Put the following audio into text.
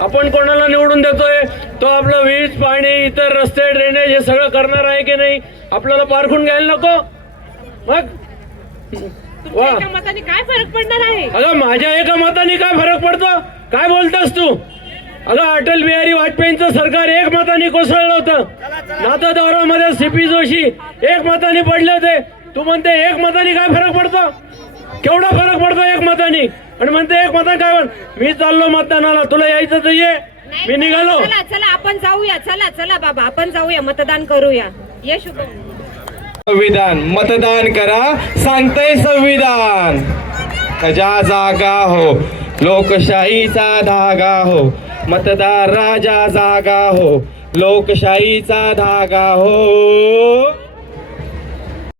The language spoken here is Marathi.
आपण कोणाला निवडून देतोय तो आपलं वीज पाणी इतर रस्ते ड्रेनेज हे सगळं करणार आहे की नाही आपल्याला पारखून घ्यायला नको मग एका मताने काय फरक पडणार आहे? अगं माझ्या एका मताने काय फरक पडतो काय बोलतोस तू अगं अटल बिहारी वाजपेयींचं सरकार एक मताने कोसळलं होतं नाथद्वारामध्ये सीपी जोशी एक मताने पडले होते तू म्हणते एक मताने काय फरक पडतो केवढा फरक पडतो एक मताने आणि म्हणते एक मतदान काय मी चाललो मतदानाला तुला यायचं तर ये मी निघालो चला चला आपण जाऊया चला चला बाबा आपण जाऊया मतदान करूया ये शुभम संविधान मतदान करा सांगतंय संविधान ज्या जागा हो लोकशाहीचा धागा हो मतदार राजा जागा हो लोकशाहीचा धागा हो